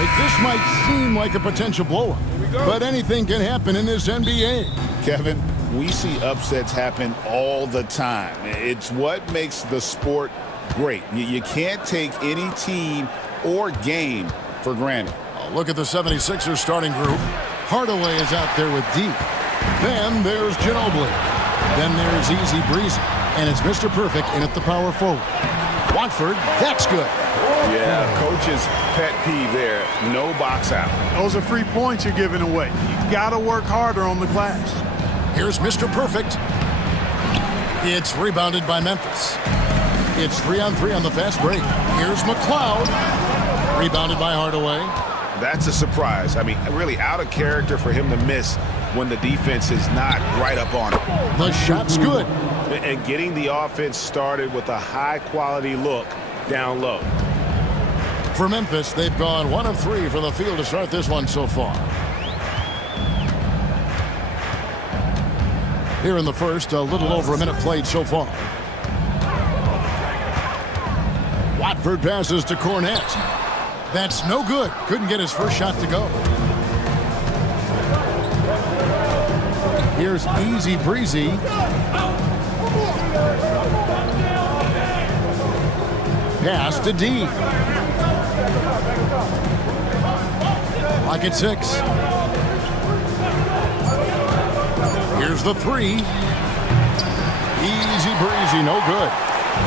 break, this might seem like a potential blowout. But anything can happen in this NBA. Kevin, we see upsets happen all the time. It's what makes the sport great. You can't take any team or game for granted. Look at the 76ers starting group. Hardaway is out there with D. Then there's Ginobili. Then there's Easy Breezy. And it's Mr. Perfect in at the power forward. Watford, that's good. Yeah, coach's pet peeve there. No box out. Those are free points you're giving away. You got to work harder on the glass. Here's Mr. Perfect. It's rebounded by Memphis. It's 3-on-3 on the fast break. Here's McLeod. Rebounded by Hardaway. That's a surprise. I mean, really out of character for him to miss when the defense is not right up on him. The shot's good. And getting the offense started with a high-quality look down low. For Memphis, they've gone 1 of 3 from the field to start this one so far. Here in the first, a little over a minute played so far. Watford passes to Cornette. That's no good. Couldn't get his first shot to go. Here's Easy Breezy. Pass to D. Like at 6. Here's the 3. Easy Breezy, no good.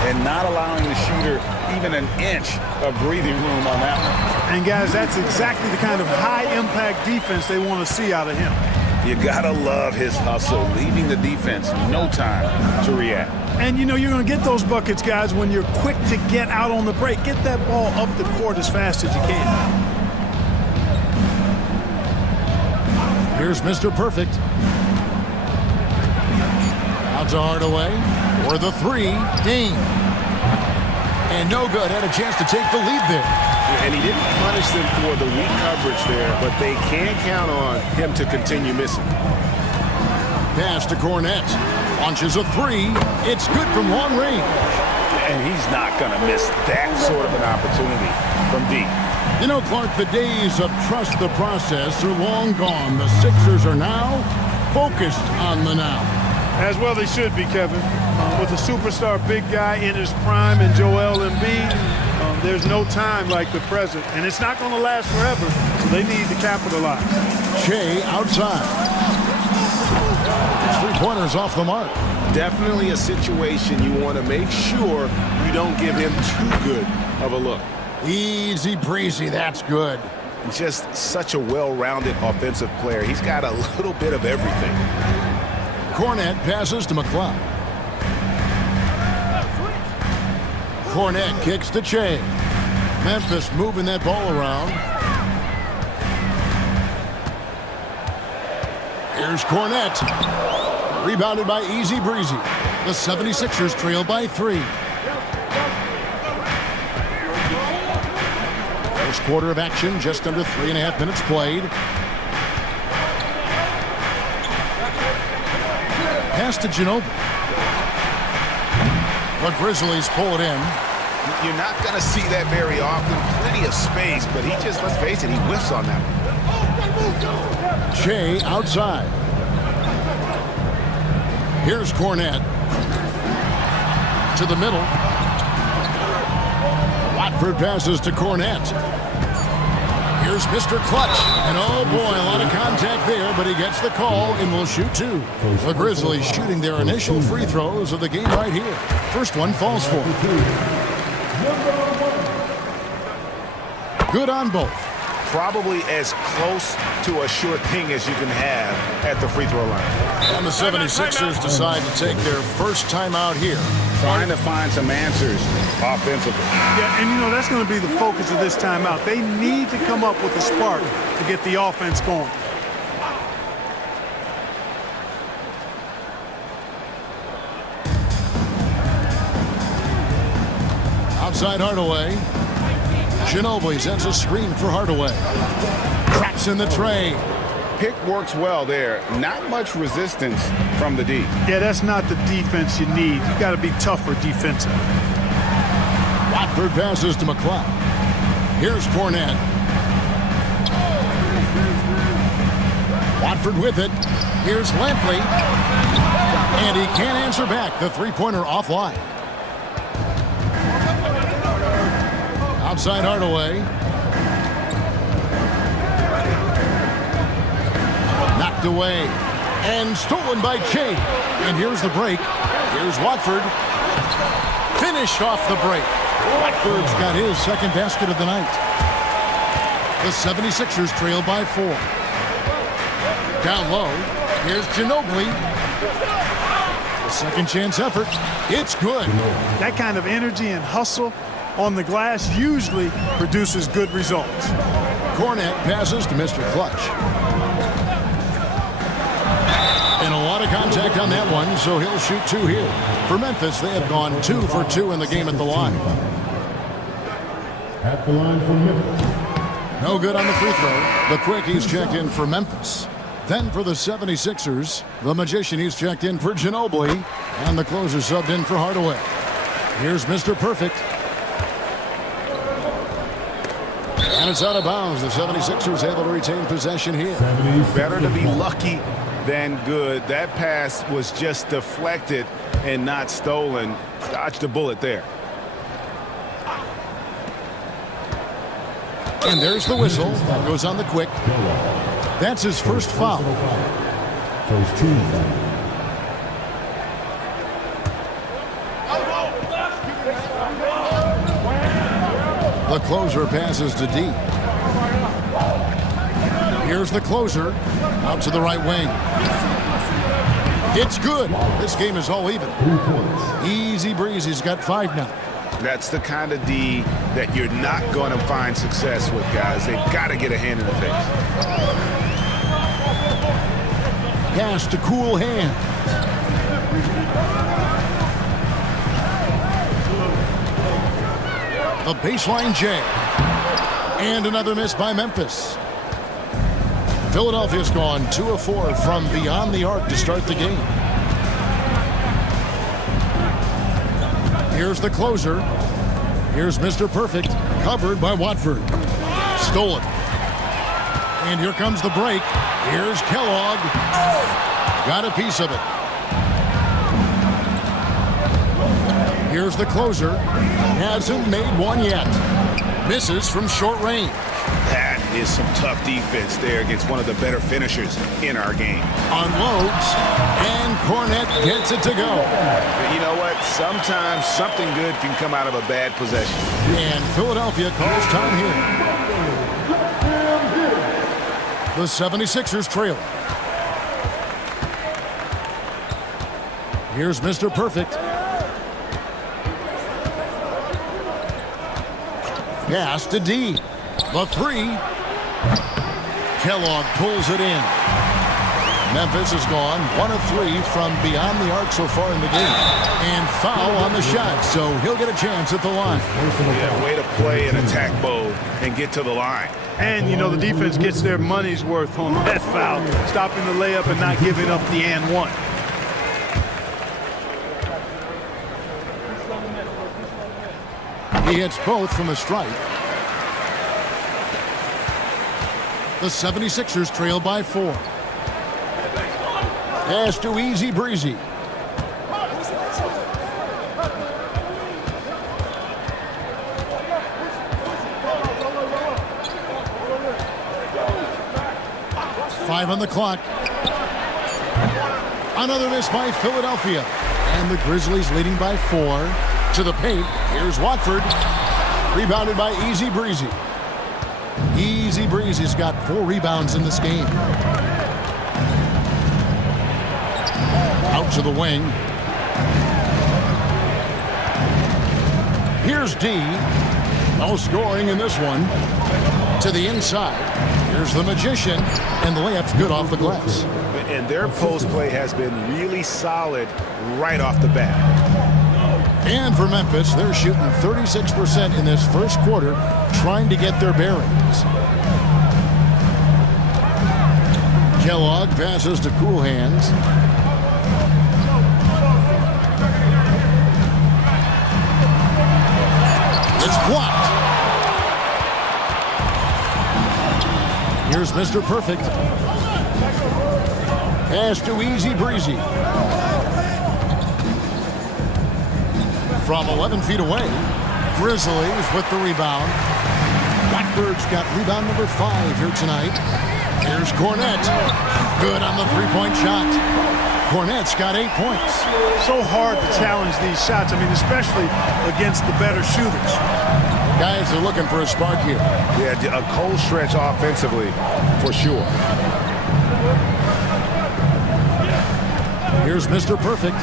And not allowing the shooter even an inch of breathing room on that one. And guys, that's exactly the kind of high-impact defense they want to see out of him. You gotta love his hustle, leaving the defense no time to react. And you know you're going to get those buckets, guys, when you're quick to get out on the break. Get that ball up the court as fast as you can. Here's Mr. Perfect. Out to Hardaway. For the 3, Dean. And no good. Had a chance to take the lead there. And he didn't punish them for the weak coverage there, but they can count on him to continue missing. Pass to Cornette. Launches a 3. It's good from long range. And he's not going to miss that sort of an opportunity from deep. You know, Clark, the days of trust the process are long gone. The Sixers are now focused on the now. As well they should be, Kevin. With a superstar big guy in his prime and Joel Embiid, there's no time like the present. And it's not going to last forever, so they need to capitalize. Shea outside. 3-pointers off the mark. Definitely a situation you want to make sure you don't give him too good of a look. Easy Breezy, that's good. Just such a well-rounded offensive player. He's got a little bit of everything. Cornette passes to McLeod. Cornette kicks to Shea. Memphis moving that ball around. Here's Cornette. Rebounded by Easy Breezy. The 76ers trail by 3. First quarter of action, just under 3.5 minutes played. Pass to Ginobili. The Grizzlies pull it in. You're not going to see that very often. Plenty of space, but he just, let's face it, he whiffs on that one. Shea outside. Here's Cornette. To the middle. Watford passes to Cornette. Here's Mr. Clutch. And oh boy, a lot of contact there, but he gets the call and will shoot 2. The Grizzlies shooting their initial free throws of the game right here. First one falls for. Good on both. Probably as close to a sure thing as you can have at the free throw line. And the 76ers decide to take their first time out here. Trying to find some answers offensively. Yeah, and you know, that's going to be the focus of this timeout. They need to come up with a spark to get the offense going. Outside Hardaway. Ginobili sends a screen for Hardaway. Traps in the tray. Pick works well there. Not much resistance from the D. Yeah, that's not the defense you need. You got to be tougher defensive. Watford passes to McLeod. Here's Cornette. Watford with it. Here's Lampley. And he can't answer back. The three-pointer offline. Outside Hardaway. Knocked away. And stolen by King. And here's the break. Here's Watford. Finished off the break. Watford's got his second basket of the night. The 76ers trail by 4. Down low. Here's Ginobili. The second chance effort. It's good. That kind of energy and hustle on the glass usually produces good results. Cornette passes to Mr. Clutch. And a lot of contact on that one, so he'll shoot 2 here. For Memphis, they have gone 2 for 2 in the game at the line. At the line for Memphis. No good on the free throw. The quick, he's checked in for Memphis. Then for the 76ers, the magician, he's checked in for Ginobili. And the closer subbed in for Hardaway. Here's Mr. Perfect. And it's out of bounds. The 76ers able to retain possession here. Better to be lucky than good. That pass was just deflected and not stolen. Dodged a bullet there. And there's the whistle. That goes on the quick. That's his first foul. First team foul. The closer passes to D. Here's the closer. Out to the right wing. It's good. This game is all even. Easy breeze. He's got 5 now. That's the kind of D that you're not going to find success with, guys. They've got to get a hand in the face. Pass to cool hand. The baseline J. And another miss by Memphis. Philadelphia's gone 2 of 4 from beyond the arc to start the game. Here's the closer. Here's Mr. Perfect, covered by Watford. Stolen. And here comes the break. Here's Kellogg. Got a piece of it. Here's the closer. Hasn't made one yet. Misses from short range. That is some tough defense there against one of the better finishers in our game. Unloads, and Cornette gets it to go. But you know what? Sometimes something good can come out of a bad possession. And Philadelphia calls time here. The 76ers trail. Here's Mr. Perfect. Pass to D. The 3. Kellogg pulls it in. Memphis has gone 1 of 3 from beyond the arc so far in the game. And foul on the shot, so he'll get a chance at the line. Yeah, way to play in attack mode and get to the line. And, you know, the defense gets their money's worth on that foul, stopping the layup and not giving up the and one. He hits both from the stripe. The 76ers trail by 4. Pass to Easy Breezy. Five on the clock. Another miss by Philadelphia. And the Grizzlies leading by 4. To the paint. Here's Watford. Rebounded by Easy Breezy. Easy Breezy's got 4 rebounds in this game. Out to the wing. Here's D. No scoring in this one. To the inside. Here's the magician. And the layup's good off the glass. And their post play has been really solid right off the bat. And for Memphis, they're shooting 36% in this first quarter, trying to get their bearings. Kellogg passes to Cool Hands. It's blocked. Here's Mr. Perfect. Pass to Easy Breezy. From 11 feet away, Grizzlies with the rebound. Watford's got rebound number 5 here tonight. Here's Cornette. Good on the three-point shot. Cornette's got 8 points. So hard to challenge these shots. I mean, especially against the better shooters. Guys are looking for a spark here. Yeah, a cold stretch offensively, for sure. Here's Mr. Perfect.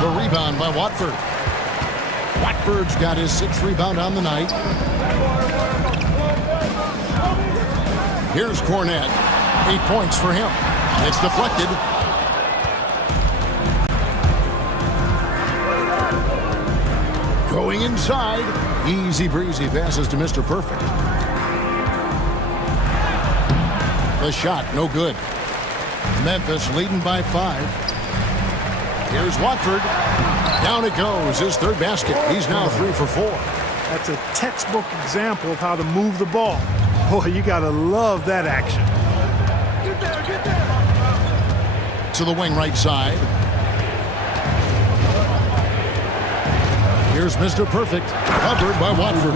The rebound by Watford. Watford's got his 6th rebound on the night. Here's Cornette. 8 points for him. It's deflected. Going inside. Easy breezy passes to Mr. Perfect. The shot, no good. Memphis leading by 5. Here's Watford. Down it goes. His 3rd basket. He's now 3 for 4. That's a textbook example of how to move the ball. Boy, you got to love that action. Get there. To the wing right side. Here's Mr. Perfect. Covered by Watford.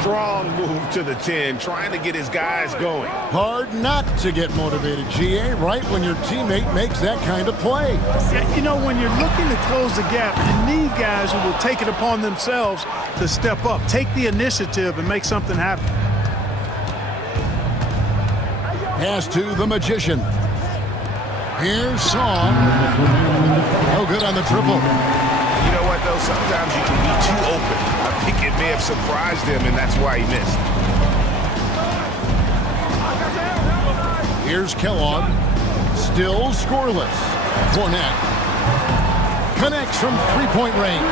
Strong move to the 10, trying to get his guys going. Hard not to get motivated, GA, right when your teammate makes that kind of play. Yeah, you know, when you're looking to close the gap, you need guys who will take it upon themselves to step up, take the initiative, and make something happen. Pass to the Magician. Here's Song. No good on the triple. You know what, though? Sometimes you can be too open. I think it may have surprised him, and that's why he missed. Here's Kellogg. Still scoreless. Cornette connects from three-point range.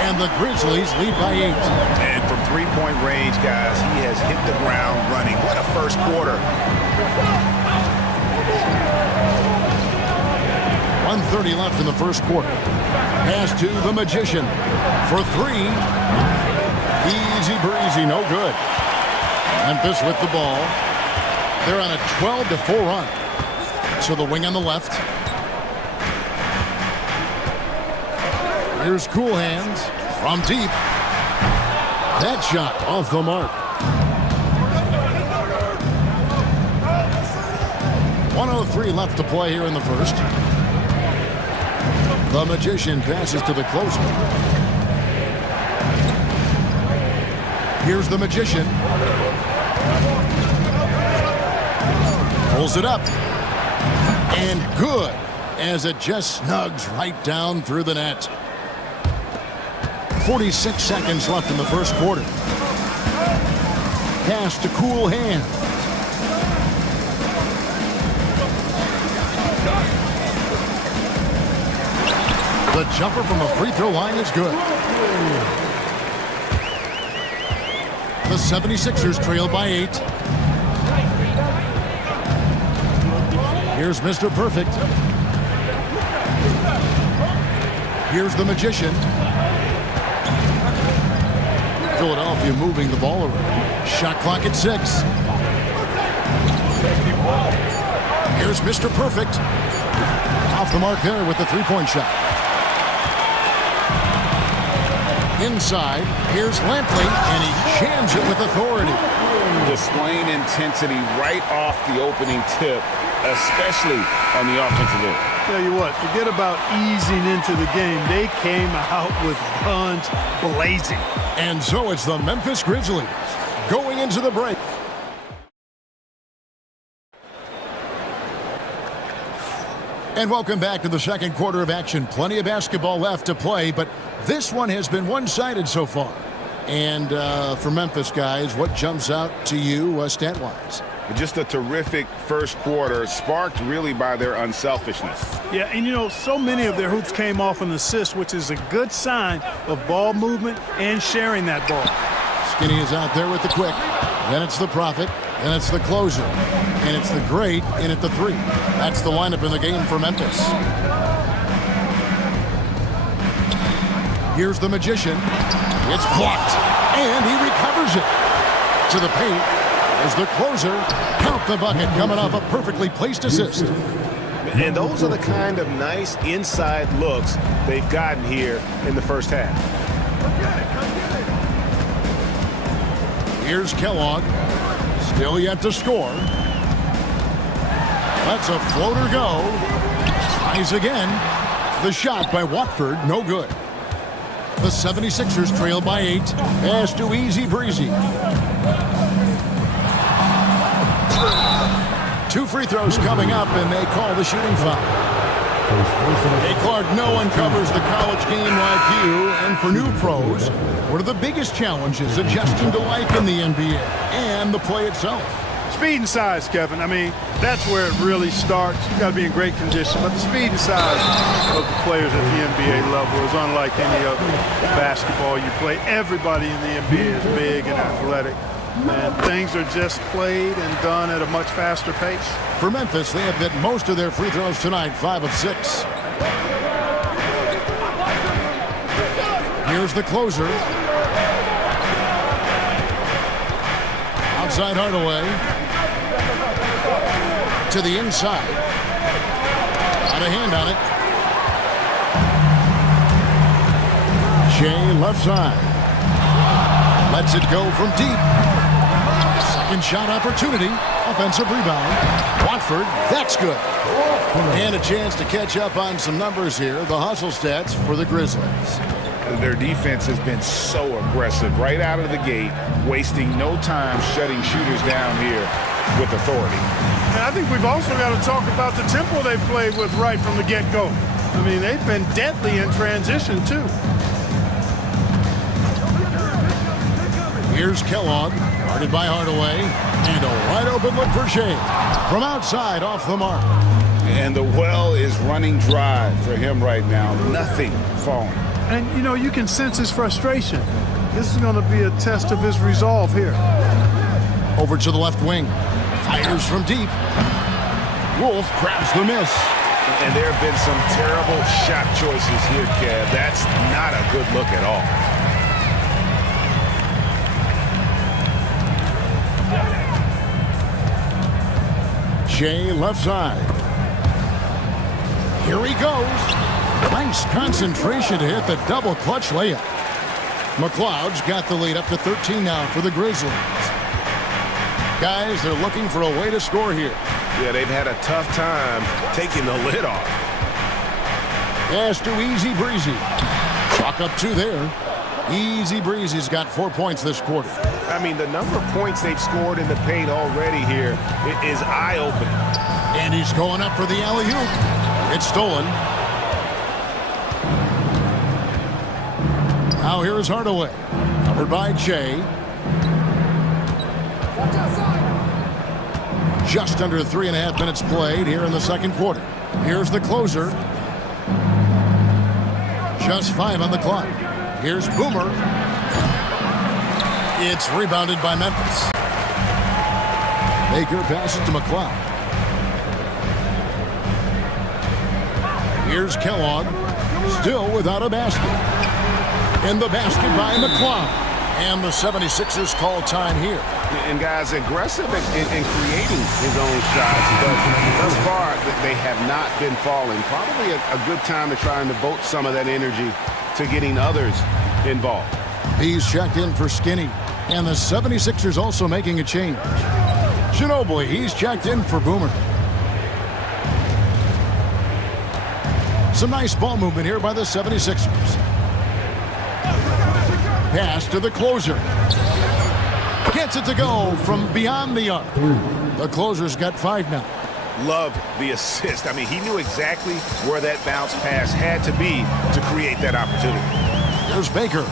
And the Grizzlies lead by 8. And from three-point range, guys, he has hit the ground running. What a first quarter. 1:30 left in the first quarter. Pass to the Magician for 3. Easy breezy, no good. Memphis with the ball. They're on a 12-4 run. So the wing on the left. Here's Cool Hands from deep. That shot off the mark. 1:03 left to play here in the first. The Magician passes to the closer. Here's the Magician. Pulls it up. And good, as it just snugs right down through the net. 46 seconds left in the first quarter. Pass to Cool Hand. The jumper from the free throw line is good. The 76ers trail by 8. Here's Mr. Perfect. Here's the Magician. Philadelphia moving the ball around. Shot clock at 6. Here's Mr. Perfect. Off the mark there with the three-point shot. Inside, here's Lampley, and he jams it with authority. Displaying intensity right off the opening tip, especially on the offensive end. Tell you what, forget about easing into the game. They came out with guns blazing. And so it's the Memphis Grizzlies going into the break. And welcome back to the second quarter of action. Plenty of basketball left to play, but this one has been one-sided so far. And for Memphis, guys, what jumps out to you stat-wise? Just a terrific first quarter, sparked really by their unselfishness. Yeah, and you know, so many of their hoops came off an assist, which is a good sign of ball movement and sharing that ball. Skinny is out there with the quick. Then it's the Prophet. Then it's the closer. And it's the great in at the 3. That's the lineup in the game for Memphis. Here's the Magician. It's blocked. And he recovers it. To the paint as the closer. Count the bucket coming off a perfectly placed assist. And those are the kind of nice inside looks they've gotten here in the first half. Here's Kellogg. Still yet to score. Lets a floater go. Tries again. The shot by Watford, no good. The 76ers trail by 8. Pass to Easy Breezy. 2 free throws coming up, and they call the shooting foul. Hey, Clark, no one covers the college game like you. And for new pros, what are the biggest challenges adjusting to life in the NBA and the play itself? Speed and size, Kevin. I mean, that's where it really starts. You got to be in great condition. But the speed and size of the players at the NBA level is unlike any other basketball you play. Everybody in the NBA is big and athletic. And things are just played and done at a much faster pace. For Memphis, they have hit most of their free throws tonight, 5 of 6. Here's the closer. Outside Hardaway. To the inside. Got a hand on it. Shea left side. Lets it go from deep. Second shot opportunity. Offensive rebound. Watford, that's good. And a chance to catch up on some numbers here. The hustle stats for the Grizzlies. Their defense has been so aggressive right out of the gate, wasting no time shutting shooters down here with authority. And I think we've also got to talk about the tempo they've played with right from the get-go. I mean, they've been deadly in transition, too. Here's Kellogg, guarded by Hardaway, and a wide-open look for Shea. From outside, off the mark. And the well is running dry for him right now. Nothing falling. And, you know, you can sense his frustration. This is going to be a test of his resolve here. Over to the left wing. Fires from deep. Wolf grabs the miss. And there have been some terrible shot choices here, Kev. That's not a good look at all. Shea left side. Here he goes. Nice concentration to hit the double clutch layup. McLeod's got the lead up to 13 now for the Grizzlies. Guys, they're looking for a way to score here. Yeah, they've had a tough time taking the lid off. Pass to Easy Breezy. Chalk up 2 there. Easy Breezy's got 4 points this quarter. I mean, the number of points they've scored in the paint already here is eye-opening. And he's going up for the alley-oop. It's stolen. Now here's Hardaway. Covered by Shea. Just under 3.5 minutes played here in the second quarter. Here's the closer. Just 5 on the clock. Here's Boomer. It's rebounded by Memphis. Baker passes to McLeod. Here's Kellogg. Still without a basket. In the basket by McLeod. And the 76ers call time here. And guys, aggressive in creating his own shots, but thus far they have not been falling. Probably a good time to try and devote some of that energy to getting others involved. He's checked in for Skinny, and the 76ers also making a change. Ginobili, he's checked in for Boomer. Some nice ball movement here by the 76ers. Pass to the closer. Gets it to go from beyond the arc. The closer's got 5 now. Love the assist. I mean, he knew exactly where that bounce pass had to be to create that opportunity. There's Baker.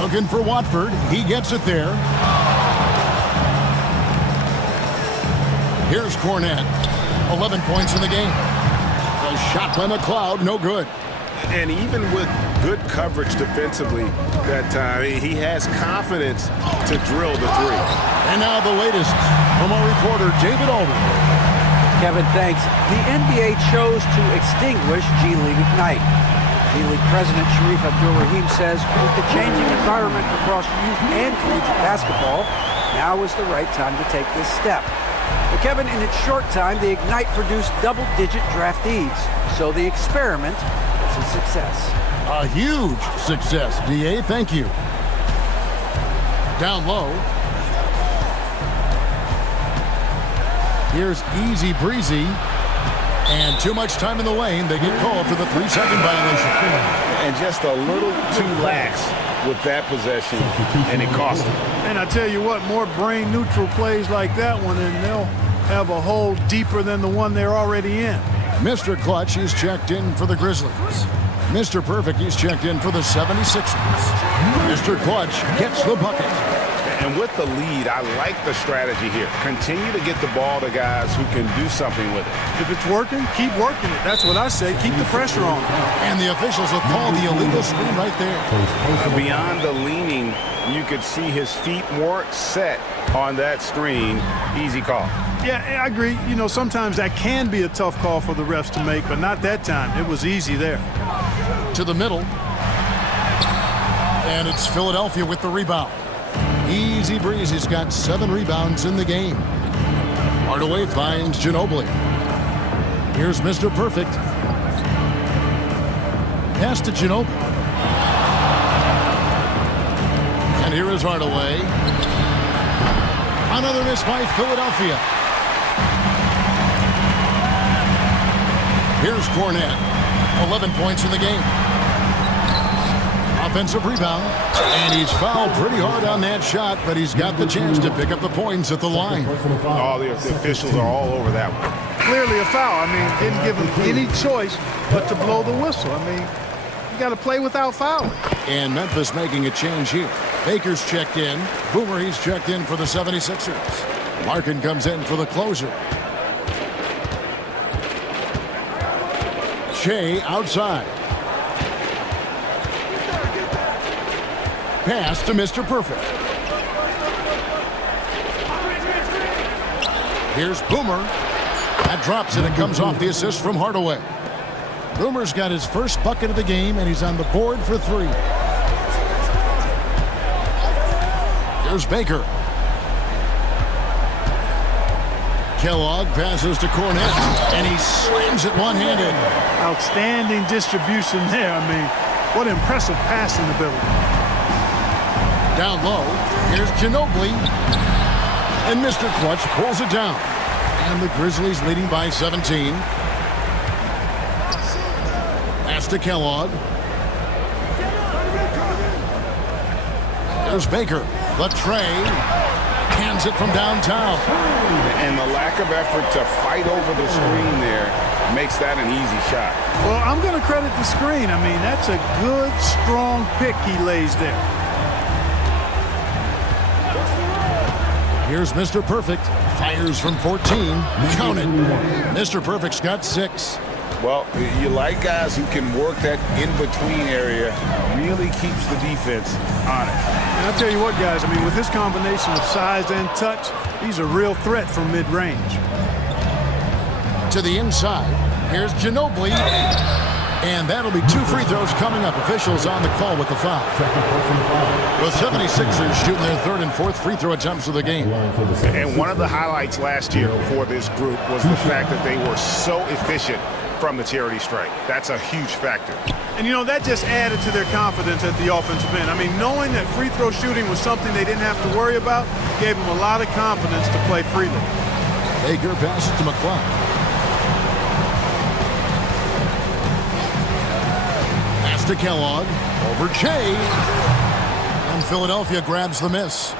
Looking for Watford. He gets it there. Here's Cornette. 11 points in the game. A shot by McLeod, no good. And even with good coverage defensively that time, he has confidence to drill the 3. And now the latest from our reporter, David Alden. Kevin, thanks. The NBA chose to extinguish G League Ignite. D-League President Sharif Abdul-Rahim says with the changing environment across youth and collegiate basketball, now is the right time to take this step. Well, Kevin, in its short time, the Ignite produced double-digit draftees, so the experiment was a success. A huge success, DA. Thank you. Down low. Here's Easy Breezy. And too much time in the lane. They get called for the 3-second violation. And just a little too lax with that possession, and it cost them. And I tell you what, more brain-neutral plays like that one, and they'll have a hole deeper than the one they're already in. Mr. Clutch, he's checked in for the Grizzlies. Mr. Perfect, he's checked in for the 76ers. Mr. Clutch gets the bucket. And with the lead, I like the strategy here. Continue to get the ball to guys who can do something with it. If it's working, keep working it. That's what I say. Keep the pressure on. And the officials will call the illegal screen right there. Beyond the leaning, you could see his feet weren't set on that screen. Easy call. Yeah, I agree. You know, sometimes that can be a tough call for the refs to make, but not that time. It was easy there. To the middle. And it's Philadelphia with the rebound. Easy Breezy's got 7 rebounds in the game. Hardaway finds Ginobili. Here's Mr. Perfect. Pass to Ginobili. And here is Hardaway. Another miss by Philadelphia. Here's Cornette. 11 points in the game. Offensive rebound, and he's fouled pretty hard on that shot, but he's got the chance to pick up the points at the line. Oh, the officials are all over that one. Clearly a foul. I mean, didn't give him any choice but to blow the whistle. I mean, you got to play without fouling. And Memphis making a change here. Baker's checked in. Boomer, he's checked in for the 76ers. Larkin comes in for the closer. Shea outside. Pass to Mr. Perfect. Here's Boomer. That drops and it comes off the assist from Hardaway. Boomer's got his first bucket of the game and he's on the board for 3. Here's Baker. Kellogg passes to Cornette and he slams it one-handed. Outstanding distribution there. I mean, what impressive passing ability. Down low, here's Ginobili, and Mr. Clutch pulls it down. And the Grizzlies leading by 17. Pass to Kellogg. There's Baker, the tray, hands it from downtown. And the lack of effort to fight over the screen there makes that an easy shot. Well, I'm going to credit the screen. I mean, that's a good, strong pick he lays there. Here's Mr. Perfect. Fires from 14. Count it. Mr. Perfect's got 6. Well, you like guys who can work that in-between area, really keeps the defense honest. And I'll tell you what, guys, I mean, with this combination of size and touch, he's a real threat from mid-range. To the inside. Here's Ginobili. And that'll be 2 free throws coming up. Officials on the call with the foul. The 76ers shooting their 3rd and 4th free throw attempts of the game. And one of the highlights last year for this group was the fact that they were so efficient from the charity stripe. That's a huge factor. And, you know, that just added to their confidence at the offensive end. I mean, knowing that free throw shooting was something they didn't have to worry about gave them a lot of confidence to play freely. Baker passes to McCloud. To Kellogg, over Shea, and Philadelphia grabs the miss.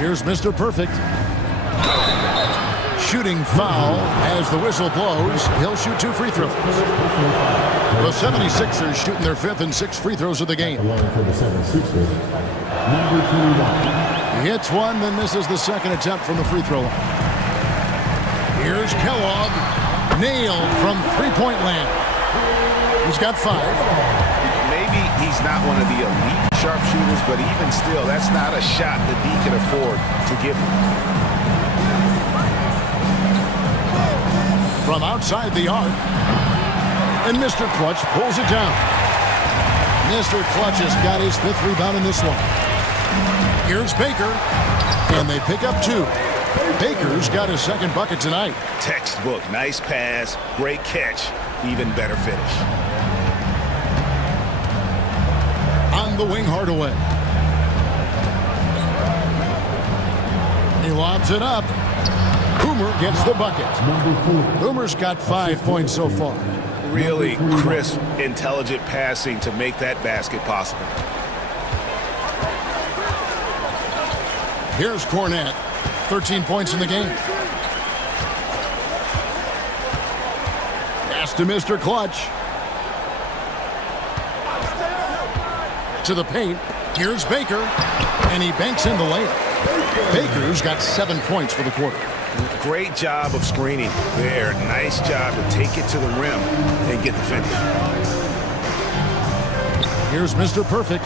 Here's Mr. Perfect. Shooting foul as the whistle blows. He'll shoot 2 free throws. The 76ers shooting their 5th and 6th free throws of the game. He hits one, then misses the 2nd attempt from the free throw line. Here's Kellogg, nailed from three-point land. He's got 5. Maybe he's not one of the elite sharpshooters, but even still, that's not a shot that he can afford to give him. From outside the arc, And Mr. Clutch pulls it down. Mr. Clutch has got his 5th rebound in this one. Here's Baker, and they pick up 2. Baker's got his 2nd bucket tonight. Textbook. Nice pass. Great catch. Even better finish. On the wing, Hardaway. He lobs it up. Boomer gets the bucket. Boomer's got 5 points so far. Really crisp, intelligent passing to make that basket possible. Here's Cornette. 13 points in the game. Pass to Mr. Clutch. To the paint. Here's Baker. And he banks in the layup. Baker's got 7 points for the quarter. Great job of screening there. Nice job to take it to the rim and get the finish. Here's Mr. Perfect.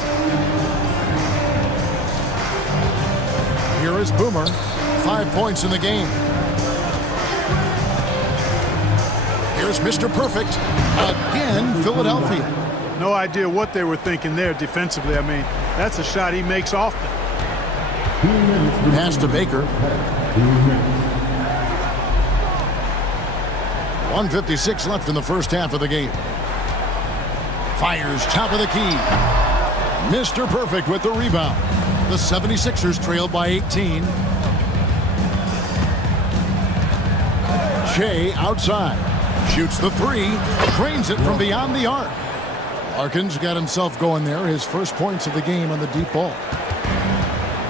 Here is Boomer. 5 points in the game. Here's Mr. Perfect. Again, Philadelphia. No idea what they were thinking there defensively. I mean, that's a shot he makes often. Pass to Baker. 1:56 left in the first half of the game. Fires top of the key. Mr. Perfect with the rebound. The 76ers trailed by 18. Shea outside. Shoots the 3. Drains it from beyond the arc. Larkin's got himself going there. His first points of the game on the deep ball.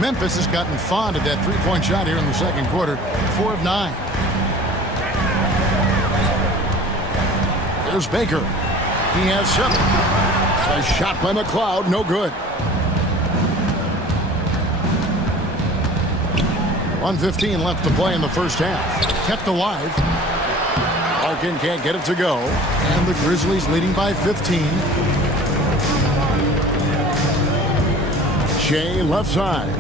Memphis has gotten fond of that 3-point shot here in the second quarter. 4 of 9. There's Baker. He has 7. A shot by McLeod, no good. 1:15 left to play in the first half. Kept alive. Larkin can't get it to go. And the Grizzlies leading by 15. Shea left side.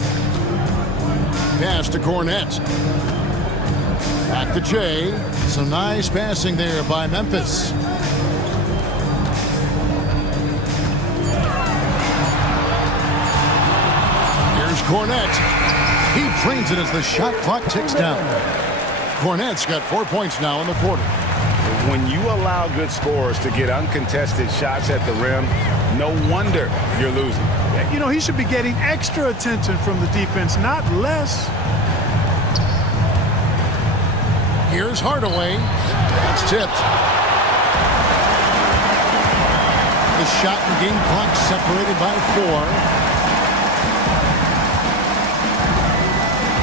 Pass to Cornette. Back to Shea. Some nice passing there by Memphis. Here's Cornette. He trains it as the shot clock ticks down. Cornette's got 4 points now in the quarter. When you allow good scorers to get uncontested shots at the rim, no wonder you're losing. You know, he should be getting extra attention from the defense, not less. Here's Hardaway. It's tipped. The shot and game clock separated by 4.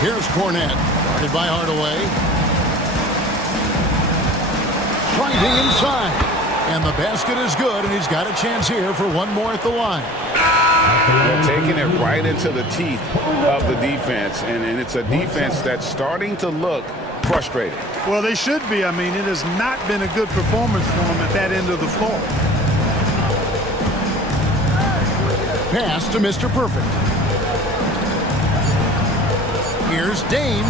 Here's Cornette. Guarded by Hardaway. Driving inside. And the basket is good, and he's got a chance here for one more at the line. They're taking it right into the teeth of the defense, and it's a defense that's starting to look frustrated. Well, they should be. I mean, it has not been a good performance for them at that end of the floor. Pass to Mr. Perfect. Here's Dame.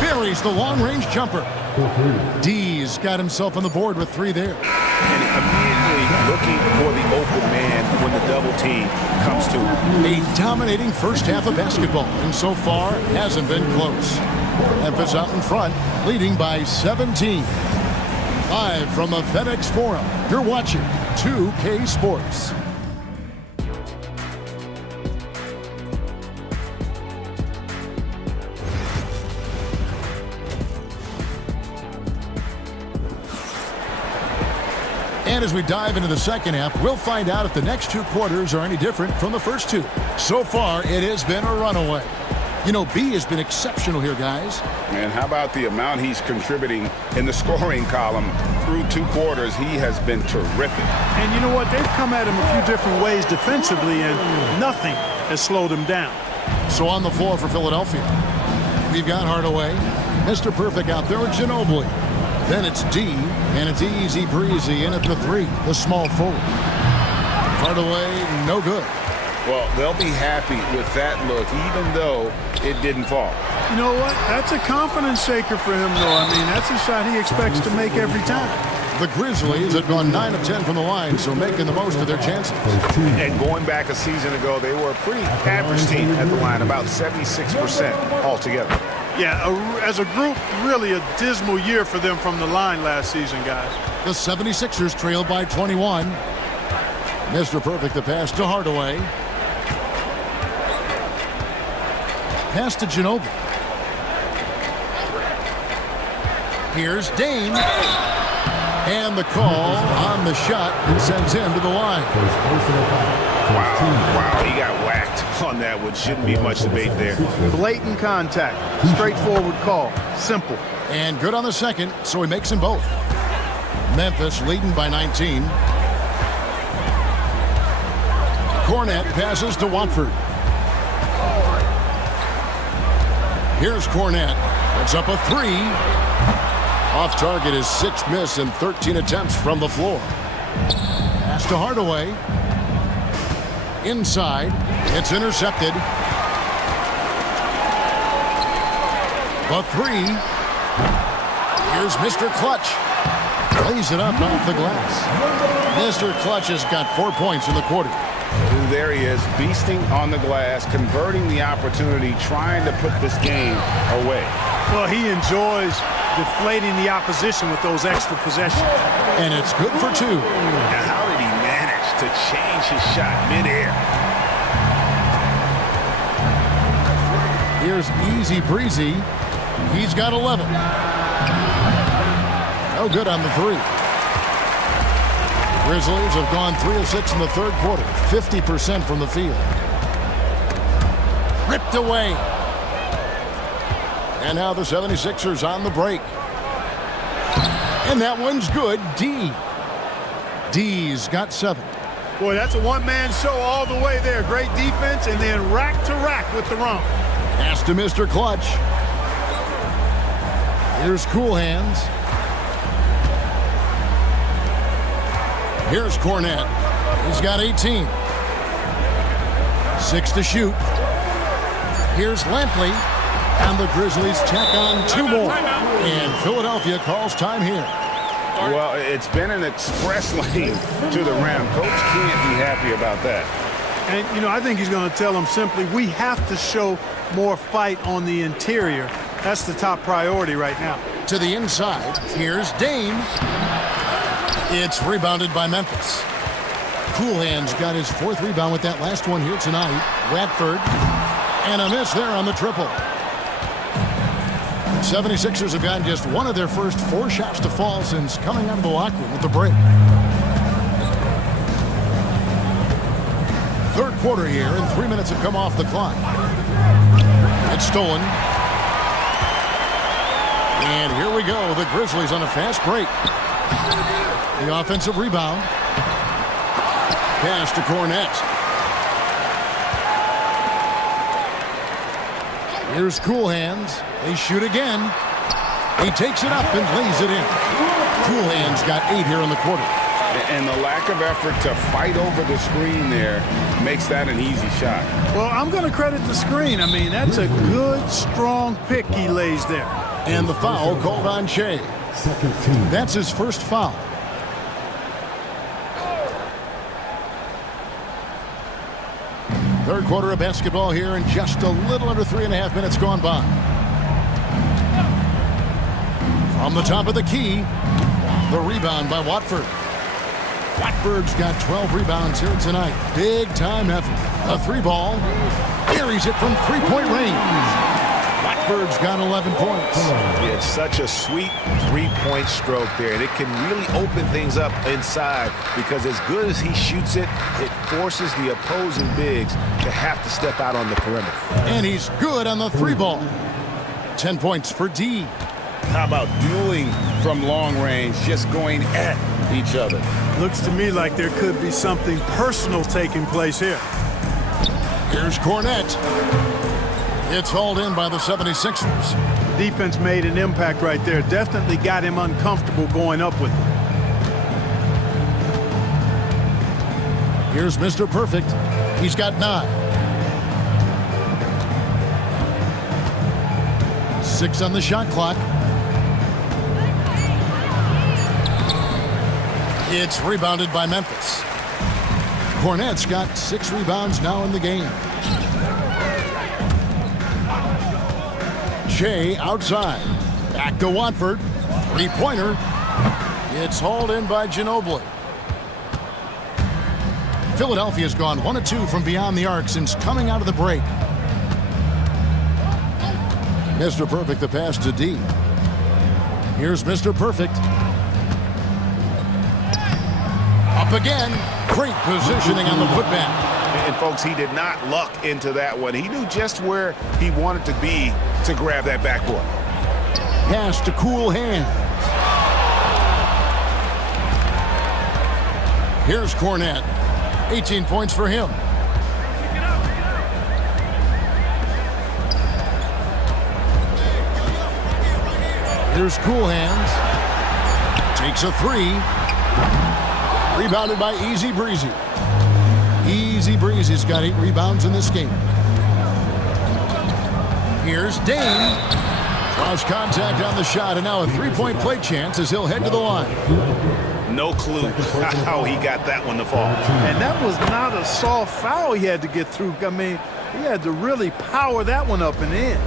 Buries the long-range jumper. D's got himself on the board with 3 there. And immediately looking for the open man when the double team comes to him. A dominating first half of basketball, and so far hasn't been close. Memphis out in front, leading by 17. Live from the FedEx Forum, you're watching 2K Sports. And as we dive into the second half, we'll find out if the next 2 quarters are any different from the first 2. So far, it has been a runaway. You know, B has been exceptional here, guys. And how about the amount he's contributing in the scoring column through 2 quarters? He has been terrific. And you know what? They've come at him a few different ways defensively, and nothing has slowed him down. So on the floor for Philadelphia, we've got Hardaway. Mr. Perfect out there with Ginobili. Then it's D, and it's easy breezy in at the 3, the small forward. Hardaway, no good. Well, they'll be happy with that look, even though it didn't fall. You know what? That's a confidence shaker for him, though. I mean, that's a shot he expects to make every time. The Grizzlies have gone 9 of 10 from the line, so making the most of their chances. And going back a season ago, they were a pretty average team at the line, about 76% altogether. Yeah, as a group, really a dismal year for them from the line last season, guys. The 76ers trailed by 21. Mr. Perfect, the pass to Hardaway. Pass to Ginobili. Here's Dame. And the call on the shot sends him to the line. Wow, he got whacked on that one. Shouldn't be much debate there. Blatant contact. Straightforward call. Simple. And good on the second, so he makes them both. Memphis leading by 19. Cornette passes to Watford. Here's Cornette. It's up a 3. Off target is 6 miss and 13 attempts from the floor. Pass to Hardaway. Inside. It's intercepted. The 3. Here's Mr. Clutch. Lays it up off the glass. Mr. Clutch has got 4 points in the quarter. There he is, beasting on the glass, converting the opportunity, trying to put this game away. Well, he enjoys deflating the opposition with those extra possessions. And it's good for 2. Now, how did he manage to change his shot midair? Here's Easy Breezy. He's got 11. No good on the 3. Grizzlies have gone 3 of 6 in the third quarter, 50% from the field. Ripped away. And now the 76ers on the break. And that one's good. D's got 7. Boy, that's a one-man show all the way there. Great defense, and then rack to rack with the rump. Pass to Mr. Clutch. Here's Cool Hands. Here's Cornette. He's got 18. 6 to shoot. Here's Lampley. And the Grizzlies check on 2 more. And Philadelphia calls time here. Well, it's been an express lane to the rim. Coach can't be happy about that. And, you know, I think he's going to tell them simply, we have to show more fight on the interior. That's the top priority right now. To the inside. Here's Dame. It's rebounded by Memphis. Cool Hands got his 4th rebound with that last one here tonight. Watford. And a miss there on the triple. The 76ers have gotten just 1 of their first 4 shots to fall since coming out of the locker room at the break. Third quarter here, and 3 minutes have come off the clock. It's stolen. And here we go. The Grizzlies on a fast break. The offensive rebound. Pass to Cornette. Here's Cool Hands. They shoot again. He takes it up and lays it in. Cool Hands got 8 here in the quarter. And the lack of effort to fight over the screen there makes that an easy shot. Well, I'm going to credit the screen. I mean, that's a good, strong pick he lays there. And the foul called on Shea. Second team. That's his first foul. Third quarter of basketball here, and just a little under 3.5 minutes gone by. From the top of the key, the rebound by Watford. Watford's got 12 rebounds here tonight. Big time effort. A 3-ball. Carries it from 3-point range. Watford's got 11 points. It's such a sweet 3-point stroke there. And it can really open things up inside because as good as he shoots it, it forces the opposing bigs to have to step out on the perimeter. And he's good on the 3-ball. 10 points for D. How about dueling from long range, just going at each other? Looks to me like there could be something personal taking place here. Here's Cornette. It's hauled in by the 76ers. Defense made an impact right there. Definitely got him uncomfortable going up with it. Here's Mr. Perfect. He's got 9. 6 on the shot clock. It's rebounded by Memphis. Cornette's got 6 rebounds now in the game. Shea outside. Back to Watford. Three-pointer. It's hauled in by Ginobili. Philadelphia's gone 1 of 2 from beyond the arc since coming out of the break. Mr. Perfect, the pass to D. Here's Mr. Perfect. Up again. Great positioning on the putback. And folks, he did not luck into that one. He knew just where he wanted to be to grab that backboard. Pass to Cool Hands. Here's Cornette. 18 points for him. Here's Cool Hands. Takes a 3. Rebounded by Easy Breezy. Easy Breezy's got 8 rebounds in this game. Here's Dame. Draws contact on the shot, and now a 3-point play chance as he'll head to the line. No clue how he got that one to fall. And that was not a soft foul he had to get through. I mean, he had to really power that one up and in.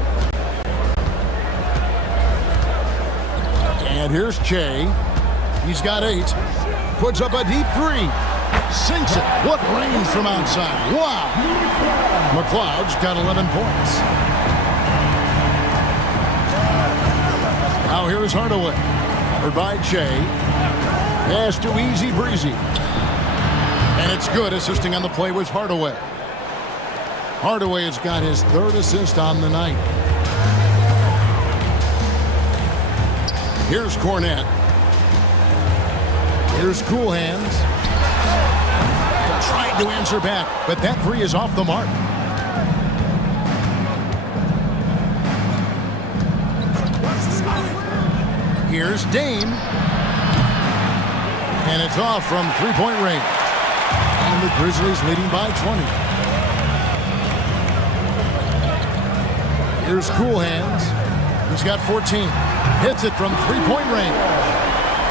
And here's Che. He's got 8. Puts up a deep 3. Sinks it. What range from outside. Wow. McLeod's got 11 points. Now here's Hardaway. Covered by Che. Pass to Easy Breezy. And it's good. Assisting on the play was Hardaway. Hardaway has got his 3rd assist on the night. Here's Cornette. Here's Cool Hands. Tried to answer back, but that 3 is off the mark. Here's Dame. And it's off from 3-point range. And the Grizzlies leading by 20. Here's Cool Hands. He's got 14. Hits it from 3-point range.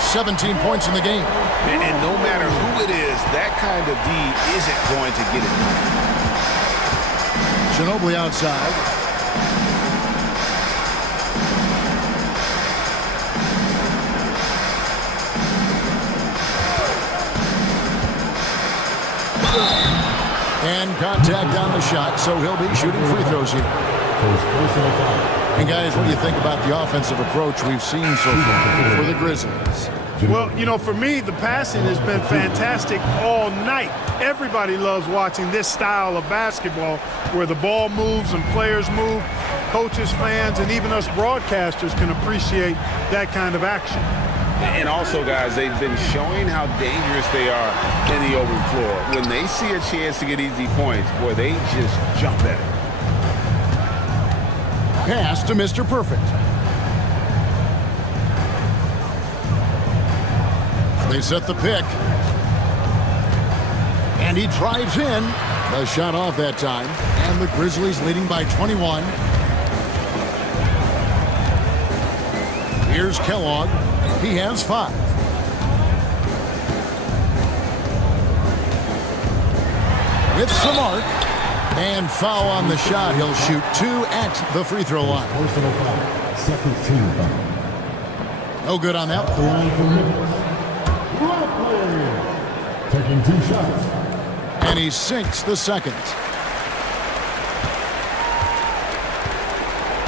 17 points in the game. And no matter who it is, that kind of D isn't going to get it. Ginobili outside. And contact on the shot, so he'll be shooting free throws here. And guys, what do you think about the offensive approach we've seen so far for the Grizzlies? Well, you know, for me, the passing has been fantastic all night. Everybody loves watching this style of basketball where the ball moves and players move. Coaches, fans, and even us broadcasters can appreciate that kind of action. And also, guys, they've been showing how dangerous they are in the open floor. When they see a chance to get easy points, boy, they just jump at it. Pass to Mr. Perfect. They set the pick. And he drives in. The shot off that time. And the Grizzlies leading by 21. Here's Kellogg. He has 5. With some arc. And foul on the shot. He'll shoot 2 at the free throw line. Personal foul. Second team foul. No good on that The one. line for Memphis. Taking 2 shots. And he sinks the second.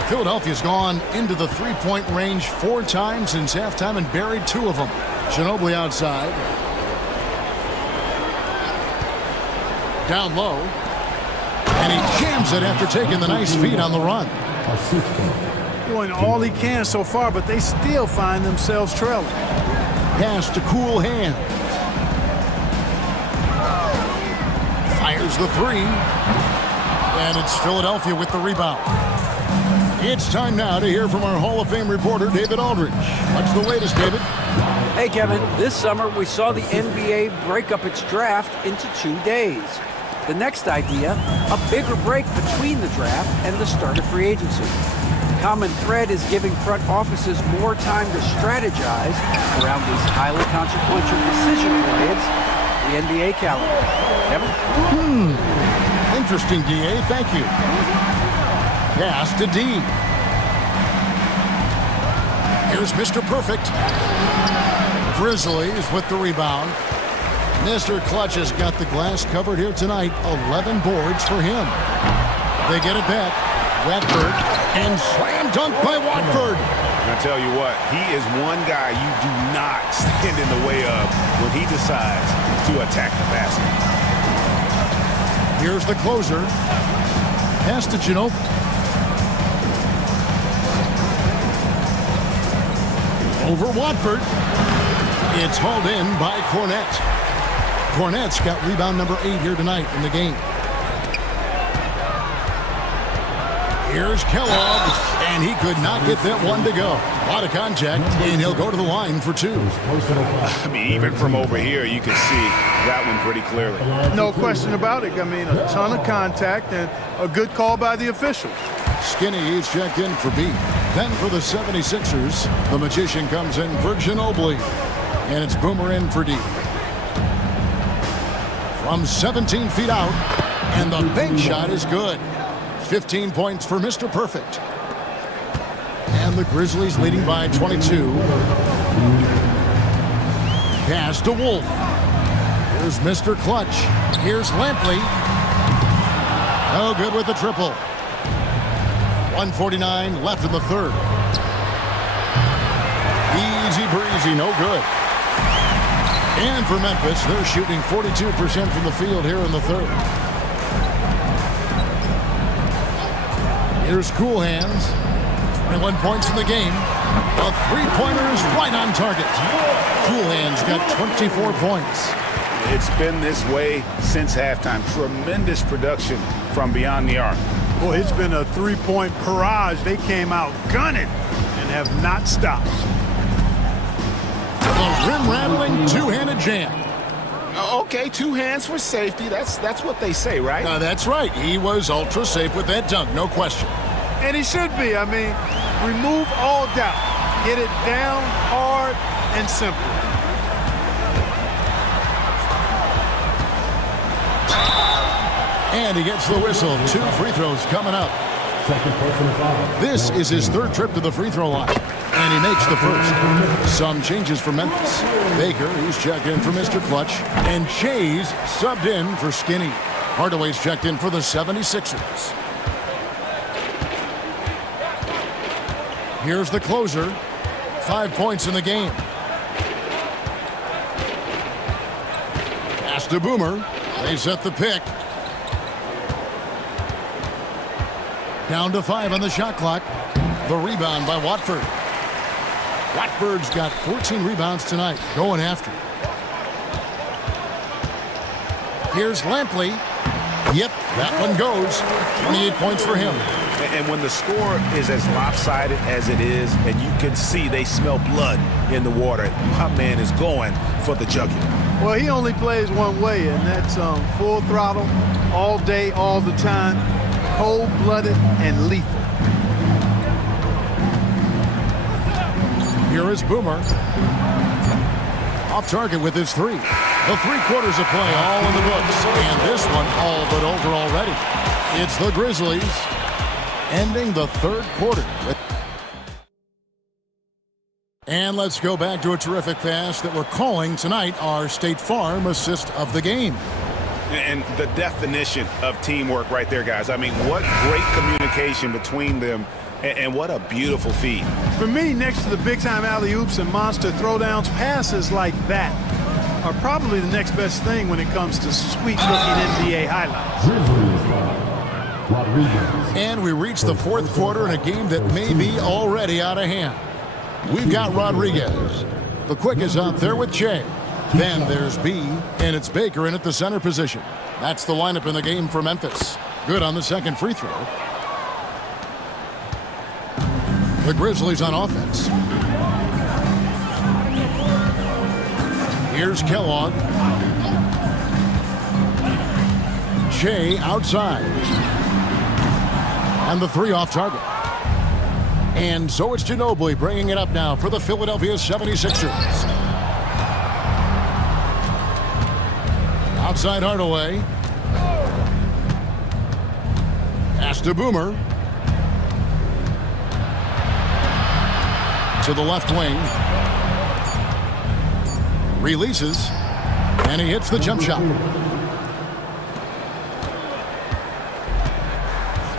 Philadelphia's gone into the 3-point range 4 times since halftime and buried 2 of them. Ginobili outside. Down low. And he jams it after taking the nice feed on the run. Doing all he can so far, but they still find themselves trailing. Pass to Cool Hands. Fires the 3. And it's Philadelphia with the rebound. It's time now to hear from our Hall of Fame reporter, David Aldridge. What's the latest, David? Hey, Kevin, this summer we saw the NBA break up its draft into 2 days. The next idea, a bigger break between the draft and the start of free agency. common thread is giving front offices more time to strategize around these highly consequential decision periods, the NBA calendar. Kevin? Interesting, DA. Thank you. Pass to D. Here's Mr. Perfect. Grizzlies with the rebound. Mr. Clutch has got the glass covered here tonight. 11 boards for him. They get it back. Watford, and slam dunk by Watford. I tell you what, he is one guy you do not stand in the way of when he decides to attack the basket. Here's the closer. Pass to Ginobili. Over Watford. It's hauled in by Cornett. Cornett's got rebound number 8 here tonight in the game. Here's Kellogg, and he could not get that one to go. A lot of contact, and he'll go to the line for 2. I mean, even from over here, you can see that one pretty clearly. No question about it. I mean, a ton of contact and a good call by the officials. Skinny is checked in for B. Then for the 76ers, the Magician comes in for Ginobili, and it's Boomer in for D. From 17 feet out, and the bank shot is good. 15 points for Mr. Perfect. And the Grizzlies leading by 22. Pass to Wolf. Here's Mr. Clutch. Here's Lampley. No good with the triple. 1:49 left in the third. Easy breezy, no good. And for Memphis, they're shooting 42% from the field here in the third. Here's Cool Hands. 21 points in the game. A three-pointer is right on target. Cool Hands got 24 points. It's been this way since halftime. Tremendous production from beyond the arc. Boy, it's been a three-point barrage. They came out gunning and have not stopped. The rim-rattling two-handed jam. Okay, 2 hands for safety. That's what they say, right? That's right. He was ultra safe with that dunk, no question. And he should be. I mean, remove all doubt. Get it down hard and simple. And he gets the whistle. 2 free throws coming up. Second personal foul. This is his 3rd trip to the free throw line. And he makes the first. Some changes for Memphis. Baker, he's checked in for Mr. Clutch. And Chase subbed in for Skinny. Hardaway's checked in for the 76ers. Here's the closer. 5 points in the game. Pass to Boomer. They set the pick. Down to 5 on the shot clock. The rebound by Watford. Watford's got 14 rebounds tonight, going after. Here's Lampley. Yep, that one goes. 28 points for him. And when the score is as lopsided as it is, and you can see they smell blood in the water, my man is going for the jugular. Well, he only plays one way, and that's full throttle, all day, all the time, cold-blooded and lethal. Here is Boomer. Off target with his 3. The 3 quarters of play all in the books. And this one all but over already. It's the Grizzlies ending the 3rd quarter. And let's go back to a terrific pass that we're calling tonight our State Farm assist of the game. And the definition of teamwork right there, guys. I mean, what great communication between them, and what a beautiful feed. For me, next to the big-time alley-oops and monster throwdowns, passes like that are probably the next best thing when it comes to sweet-looking NBA highlights. Grizzlies foul. Rodriguez. And we reach the 4th quarter in a game that may be already out of hand. We've got Rodriguez. The quick is out there with Che. Then there's B, and it's Baker in at the center position. That's the lineup in the game for Memphis. Good on the 2nd free throw. The Grizzlies on offense. Here's Kellogg. Che outside. And the 3 off target. And so it's Ginobili bringing it up now for the Philadelphia 76ers. Outside Hardaway. Pass to Boomer. To the left wing. Releases. And he hits the jump shot.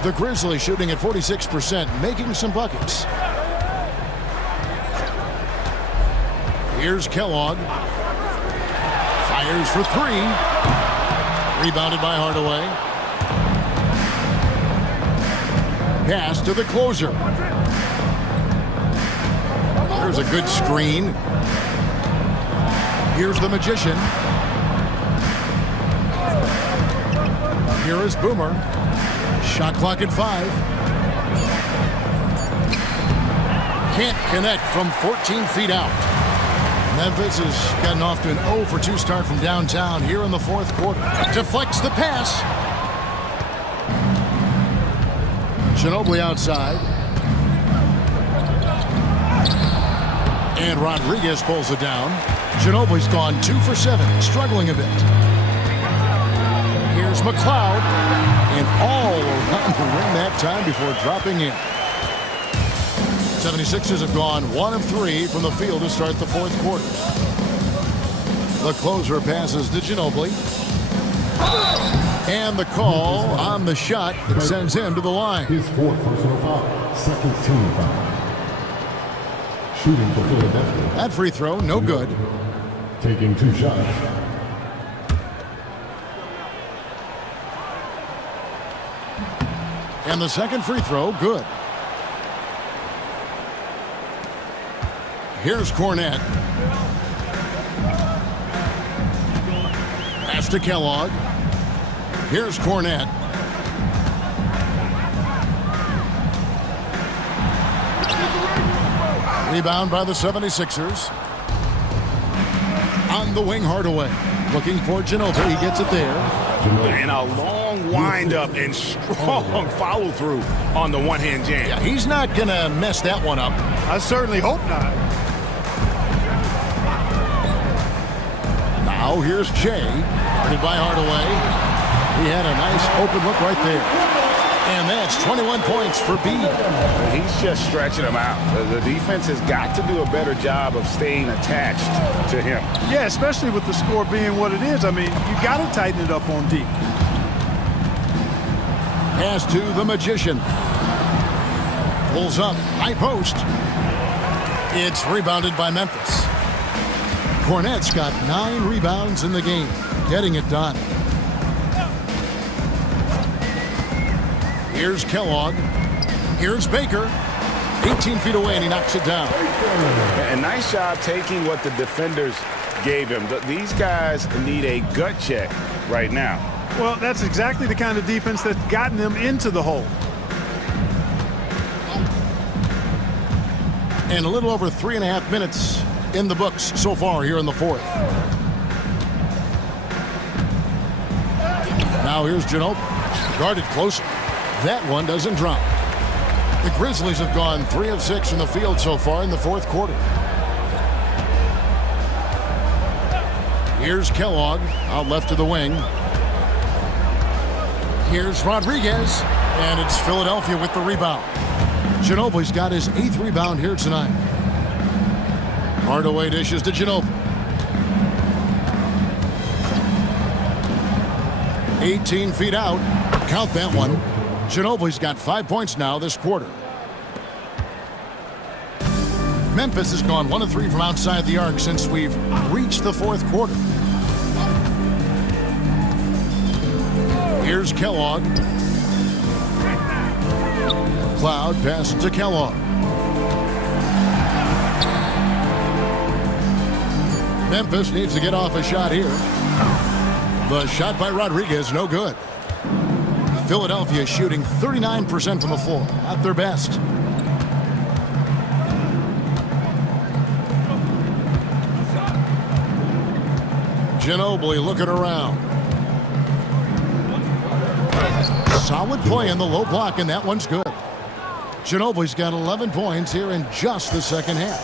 The Grizzlies shooting at 46%, making some buckets. Here's Kellogg. Fires for three. Rebounded by Hardaway. Pass to the closer. There's a good screen. Here's the Magician. Here is Boomer. Shot clock at 5. Can't connect from 14 feet out. Memphis has gotten off to an 0 for 2 start from downtown here in the fourth quarter. Deflects the pass. Ginobili outside. And Rodriguez pulls it down. Ginobili's gone 2 for 7, struggling a bit. Here's McLeod. And all around the rim that time before dropping in. 76ers have gone 1 of 3 from the field to start the fourth quarter. The closer passes to Ginobili. And the call on the shot that sends him to the line. His fourth personal foul. Second team foul. Shooting for Philadelphia. That free throw, no good. Taking 2 shots. And the second free throw, good. Here's Cornette. Pass to Kellogg. Here's Cornette. Rebound by the 76ers. On the wing, Hardaway. Looking for Ginobili. He gets it there. And a long windup and strong follow-through on the one-hand jam. Yeah, he's not going to mess that one up. I certainly hope not. Now here's Jay. Guarded by Hardaway. He had a nice open look right there. And that's 21 points for B. He's just stretching him out. The defense has got to do a better job of staying attached to him. Yeah, especially with the score being what it is. I mean, you got to tighten it up on D. Pass to the Magician. Pulls up. High post. It's rebounded by Memphis. Cornette's got 9 rebounds in the game. Getting it done. Here's Kellogg. Here's Baker. 18 feet away, and he knocks it down. A nice job taking what the defenders gave him. These guys need a gut check right now. Well, that's exactly the kind of defense that's gotten them into the hole. And a little over 3.5 minutes in the books so far here in the fourth. Now here's Ginobili. Guarded closer. That one doesn't drop. The Grizzlies have gone 3 of 6 from the field so far in the fourth quarter. Here's Kellogg out left to the wing. Here's Rodriguez, and it's Philadelphia with the rebound. Ginobili's got his 8th rebound here tonight. Hardaway dishes to Ginobili. 18 feet out. Count that one. Ginobili's got 5 points now this quarter. Memphis has gone 1 of 3 from outside the arc since we've reached the fourth quarter. Here's Kellogg. Cloud pass to Kellogg. Memphis needs to get off a shot here. The shot by Rodriguez, no good. Philadelphia shooting 39% from the floor, not their best. Ginobili looking around. Solid play in the low block, and that one's good. Ginobili's got 11 points here in just the second half.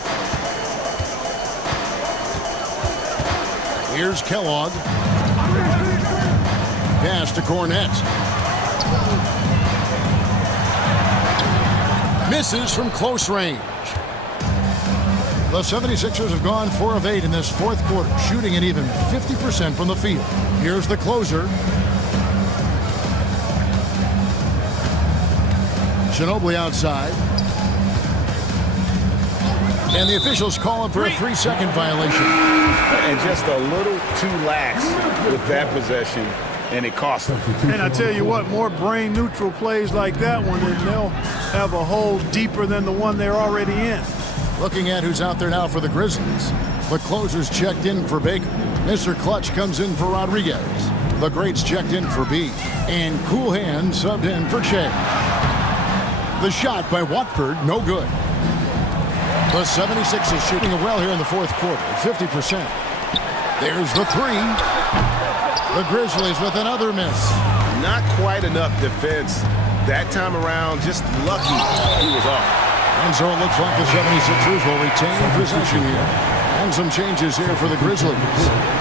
Here's Kellogg. Pass to Cornette. Misses from close range. The 76ers have gone 4 of 8 in this fourth quarter, shooting at even 50% from the field. Here's the closer. Ginobili outside. And the officials call him for a 3-second violation. And just a little too lax with that possession, and it cost them. And I tell you what, more brain-neutral plays like that one, and they'll have a hole deeper than the one they're already in. Looking at who's out there now for the Grizzlies. The closer's checked in for Baker. Mr. Clutch comes in for Rodriguez. The greats checked in for B. And Cool Hand subbed in for Shea. The shot by Watford, no good. The 76ers shooting it well here in the fourth quarter at 50%. There's the three. The Grizzlies with another miss. Not quite enough defense that time around. Just lucky he was off. And so it looks like the 76ers will retain possession here. And some changes here for the Grizzlies.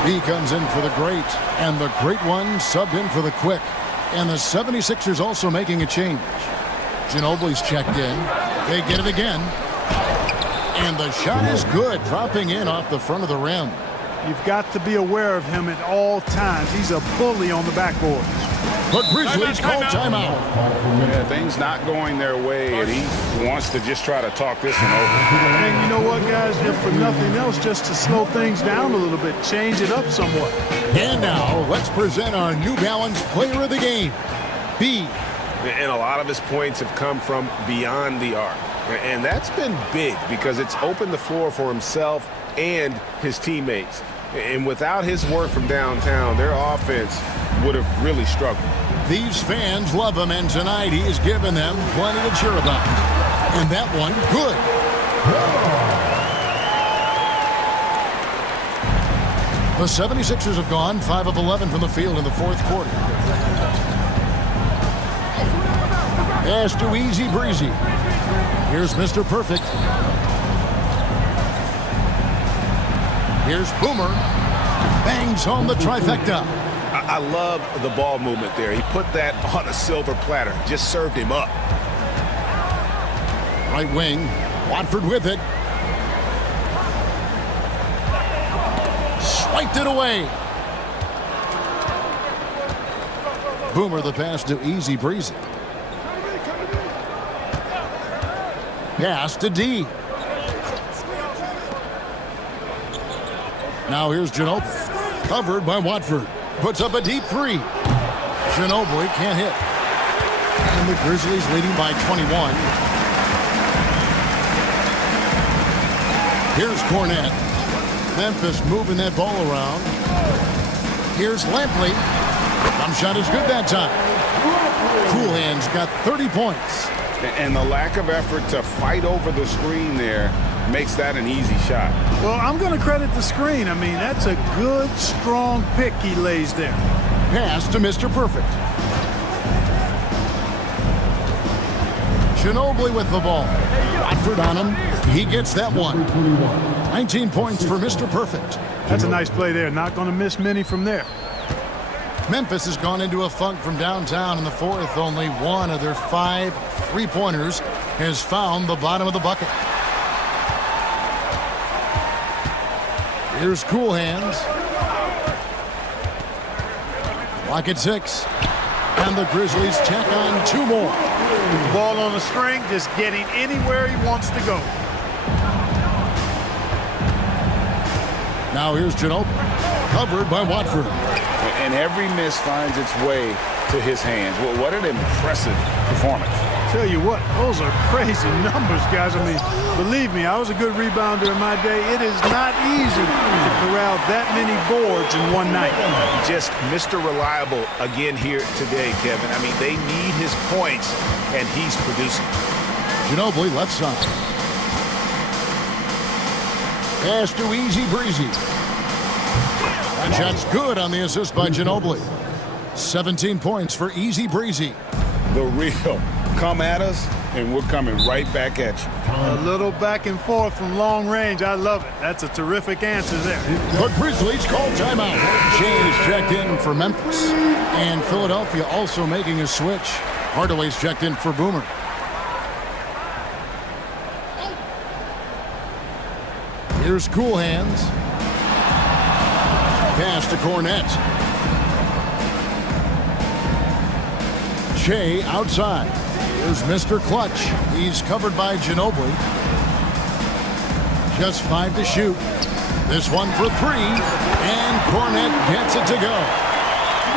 B comes in for the great. And the great one subbed in for the quick. And the 76ers also making a change. Ginobili's checked in. They get it again. And the shot is good, dropping in off the front of the rim. You've got to be aware of him at all times. He's a bully on the backboard. But Grizzlies call timeout. Yeah, things not going their way, and he wants to just try to talk this one over. And you know what, guys? If for nothing else, just to slow things down a little bit, change it up somewhat. And now, let's present our New Balance Player of the Game, B. And a lot of his points have come from beyond the arc. And that's been big because it's opened the floor for himself and his teammates. And without his work from downtown, their offense would have really struggled. These fans love him, and tonight he has given them plenty to cheer about. And that one, good. The 76ers have gone 5 of 11 from the field in the fourth quarter. Pass to Easy Breezy. Here's Mr. Perfect. Here's Boomer. Bangs home the trifecta. I love the ball movement there. He put that on a silver platter. Just served him up. Right wing. Watford with it. Swiped it away. Boomer the pass to Easy Breezy. Pass to D. Now here's Ginobili. Covered by Watford. Puts up a deep three. Ginobili can't hit. And the Grizzlies leading by 21. Here's Cornette. Memphis moving that ball around. Here's Lampley. Thumb shot is good that time. Cool Hand's got 30 points. And the lack of effort to fight over the screen there makes that an easy shot. Well, I'm going to credit the screen. I mean, that's a good, strong pick he lays there. Pass to Mr. Perfect. Ginobili with the ball. Watford on him. He gets that one. 19 points for Mr. Perfect. That's a nice play there. Not going to miss many from there. Memphis has gone into a funk from downtown in the fourth. Only one of their 5 3-pointers has found the bottom of the bucket. Here's Cool Hands. Lock at 6. And the Grizzlies tack on 2 more. Ball on the string, just getting anywhere he wants to go. Now here's Ginobili. Covered by Watford. And every miss finds its way to his hands. Well, what an impressive performance. Tell you what, those are crazy numbers, guys. I mean, believe me, I was a good rebounder in my day. It is not easy to corral that many boards in one night. Just Mr. Reliable again here today, Kevin. I mean, they need his points, and he's producing. Ginobili left side. Pass to Easy Breezy. That shot's good on the assist by Ginobili. 17 points for Easy Breezy. The real come at us and we're coming right back at you. A little back and forth from long range. I love it. That's a terrific answer there. The Grizzlies call timeout. Jay's checked in for Memphis. And Philadelphia also making a switch. Hardaway's checked in for Boomer. Here's Cool Hands. Pass to Cornette. Shea outside. Here's Mr. Clutch. He's covered by Ginobili. Just 5 to shoot. This one for 3. And Cornette gets it to go.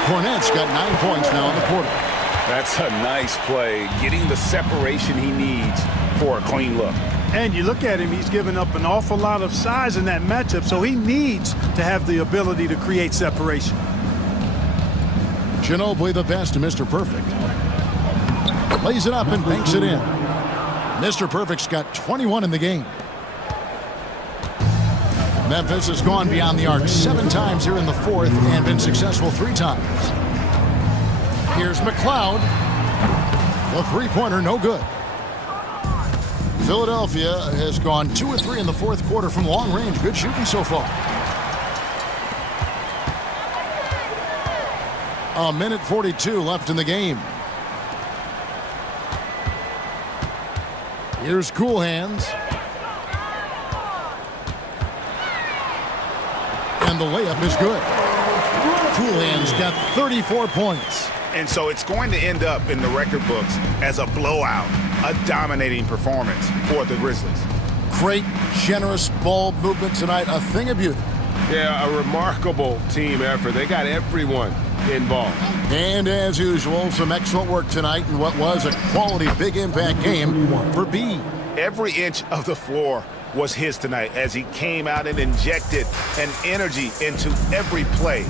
Cornette's got 9 points now in the quarter. That's a nice play, getting the separation he needs for a clean look. And you look at him, he's given up an awful lot of size in that matchup, so he needs to have the ability to create separation. Ginobili the best to Mr. Perfect. Lays it up and banks it in. Mr. Perfect's got 21 in the game. Memphis has gone beyond the arc 7 times here in the 4th and been successful 3 times. Here's McLeod. The three-pointer no good. Philadelphia has gone 2 of 3 in the 4th quarter from long range. Good shooting so far. A minute 42 left in the game. Here's Cool Hands. And the layup is good. Cool Hands got 34 points. And so it's going to end up in the record books as a blowout, a dominating performance for the Grizzlies. Great, generous ball movement tonight. A thing of beauty. Yeah, a remarkable team effort. They got everyone involved. And as usual, some excellent work tonight in what was a quality big impact game for B. Every inch of the floor was his tonight as he came out and injected an energy into every play.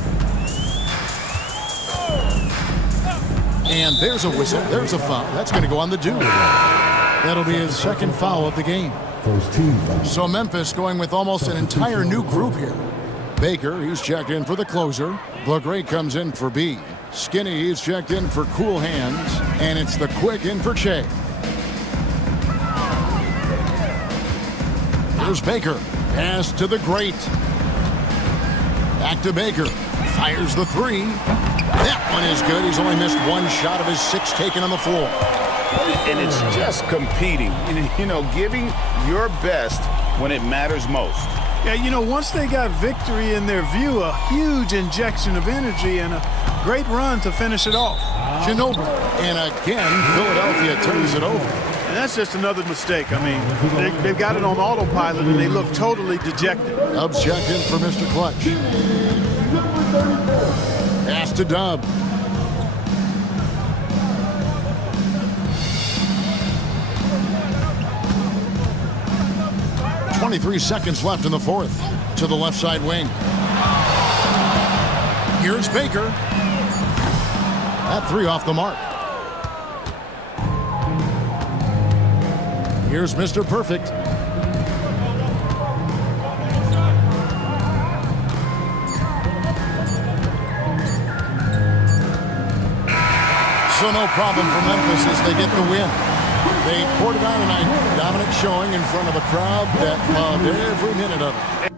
And there's a whistle. There's a foul. That's going to go on the dude. That'll be his second foul of the game. First team foul. So Memphis going with almost an entire new group here. Baker, he's checked in for the closer. Blagray comes in for B. Skinny, he's checked in for Cool Hands. And it's the quick in for Shea. Here's Baker. Pass to the great. Back to Baker. Fires the 3. That one is good. He's only missed 1 shot of his 6 taken on the floor. And it's just competing, you know, giving your best when it matters most. Yeah, you know, once they got victory in their view, a huge injection of energy and a great run to finish it off. Ginobili. And again, Philadelphia turns it over. And that's just another mistake. I mean, they've got it on autopilot and they look totally dejected. Dub's checked in for Mr. Clutch. Pass to Dub. .23 seconds left in the 4th. To the left side wing. Here's Baker. That 3 off the mark. Here's Mr. Perfect. So no problem for Memphis as they get the win. They poured it on tonight, dominant showing in front of a crowd that loved every minute of it.